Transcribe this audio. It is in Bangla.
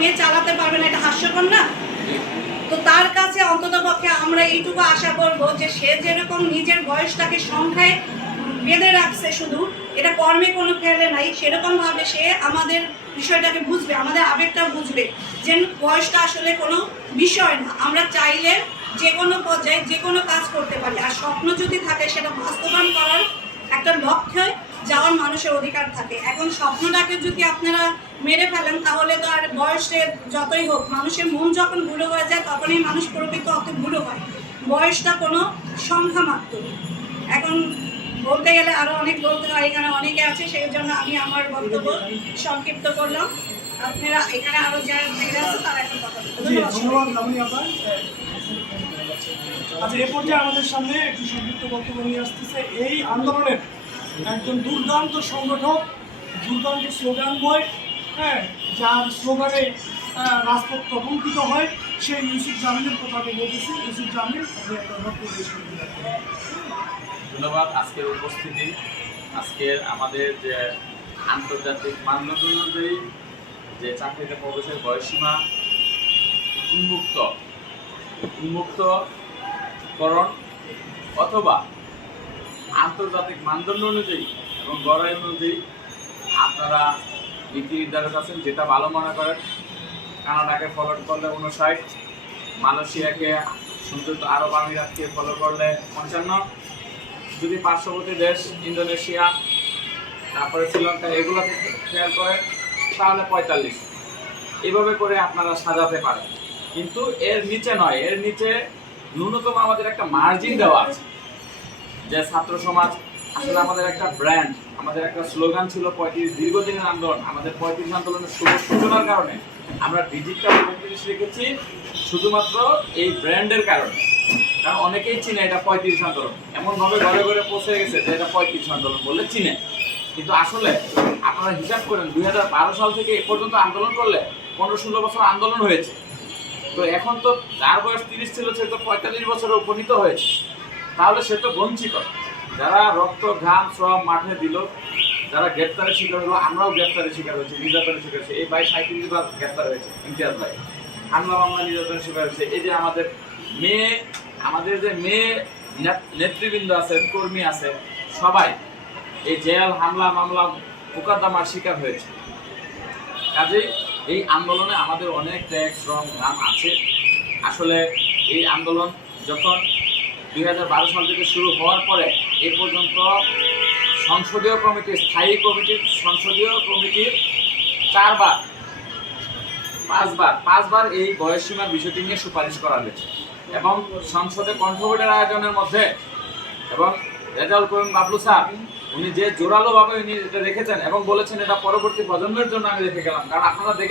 মেয়ে চালাতে পারবে না, এটা হাস্যকর না? তো তার কাছে অন্তত পক্ষে আমরা এইটুকু আশা করব যে সে যেরকম নিজের বয়সটাকে সংখ্যায় বেঁধে রাখছে শুধু, এটা কর্মে কোনো ফেলে নাই সেরকম ভাবে সে আমাদের বিষয়টাকে বুঝবে, আমাদের আবেগটা বুঝবে যে বয়সটা আসলে কোনো বিষয় না। আমরা চাইলে যে কোনো পর্যায়ে যে কোনো কাজ করতে পারি। আর স্বপ্ন যদি থাকে সেটা বাস্তবায়ন করার একটা লক্ষ্যে যাওয়ার মানুষের অধিকার থাকে। এখন স্বপ্নটাকে যদি আপনারা মেরে ফেলেন তাহলে তো আর বয়সে যতই হোক মানুষের মন যখন বুড়ো হয়ে যায় তখনই মানুষ প্রকৃত অত বুড়ো হয়। বয়সটা কোনো সংখ্যা মাত্র এখন বলতে গেলে আরও অনেক বলতে হয় এখানে অনেকে আছে সেই জন্য আমি আমার বক্তব্য সংক্ষিপ্ত করলাম। আপনারা এখানে আরও যারা থেকে আছে তারা এখন কথা আচ্ছা এ পর্যায়ে আমাদের সামনে একটি সংক্ষিপ্ত বক্তব্য নিয়ে আসতেছে। এই আন্দোলনের একজন দুর্দান্ত সংগঠক, দুর্দান্ত স্লোগান বয় হ্যাঁ যার স্লোগানে রাজপথ প্রকম্পিত হয় সেই ইউসুফ জামিনের কথা আমি বলতেছি। ইউসুফ পারেন। ধন্যবাদ আজকের উপস্থিতি। আজকের আমাদের যে আন্তর্জাতিক মানদণ্ড অনুযায়ী যে চাকরিতে প্রবেশের বয়সীমা উন্মুক্ত। উন্মুক্তকরণ অথবা আন্তর্জাতিক মানদণ্ড অনুযায়ী এবং গড়াই অনুযায়ী আপনারা নীতি নির্ধারক আছেন, যেটা ভালো মনে করেন। কানাডাকে ফলো করলে উনষাট মালয়েশিয়াকে সংযুক্ত আরব আমিরাতকে ফলো করলে পঞ্চান্ন। যদি পার্শ্ববর্তী দেশ ইন্দোনেশিয়া, তারপরে শ্রীলঙ্কা এগুলোকে খেয়াল করেন, তাহলে পঁয়তাল্লিশ। এভাবে করে আপনারা সাজাতে পারেন। কিন্তু এর নিচে নয়, এর নিচে ন্যূনতম আমাদের একটা মার্জিন দেওয়া আছে। যে ছাত্র সমাজ, আসলে আমাদের একটা ব্র্যান্ড আমাদের একটা স্লোগান ছিল পঁয়ত্রিশ, দীর্ঘদিনের আন্দোলন। আমাদের পঁয়ত্রিশ আন্দোলনের শুভ সূচনার কারণে আমরা ডিজিটাল পঁয়ত্রিশ রেখেছি শুধুমাত্র এই ব্র্যান্ডের কারণে। কারণ অনেকেই চিনে এটা পঁয়ত্রিশ আন্দোলন। এমন ভাবে ঘরে ঘরে পৌঁছে গেছে যে এটা পঁয়ত্রিশ আন্দোলন বললে চিনে। কিন্তু আসলে আপনারা হিসাব করেন, দুই হাজার বারো সাল থেকে এ পর্যন্ত আন্দোলন করলে পনেরো ষোলো বছর আন্দোলন হয়েছে। তো এখন তো যার বয়স তিরিশ ছিল, সে তো পঁয়তাল্লিশ বছরে উপনীত হয়েছে। তাহলে সে তো বঞ্চিত যারা রক্ত, ঘাম শ্রম মাঠে দিল, যারা গ্রেপ্তারের শিকার হলো, আমরাও গ্রেপ্তারের শিকার হয়েছি, নির্যাতনের শিকার হয়েছে। এই ভাই সাঁত্রিশ বার গ্রেপ্তার হয়েছে, ইমতিয়াজ ভাই। হামলা, মামলা, নির্যাতনের শিকার হয়েছে। এই যে আমাদের মেয়ে, আমাদের যে মেয়ে নেত- নেতৃবৃন্দ আছে, কর্মী আছে, সবাই এই জেল, হামলা, মামলা মোকদ্দমার শিকার হয়েছে। কাজেই এই আন্দোলনে আমাদের অনেক ত্যাগ, শ্রম, ঘাম আছে। আসলে এই আন্দোলন যখন দুই সাল থেকে শুরু হওয়ার পরে এ পর্যন্ত সংসদীয় কমিটি স্থায়ী কমিটির, সংসদীয় কমিটির চারবার, পাঁচবার পাঁচবার এই বয়সসীমার বিষয়টি নিয়ে সুপারিশ করা হয়েছে। এবং সংসদে কণ্ঠভোটের আয়োজনের মধ্যে এবং রেজাউল করিম বাবলু স্যার, উনি যে জোরালোভাবে উনি এটা রেখেছেন এবং বলেছেন এটা পরবর্তী প্রজন্মের জন্য আমি রেখে গেলাম। কারণ আপনারা দেখে